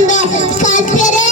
আনন্দ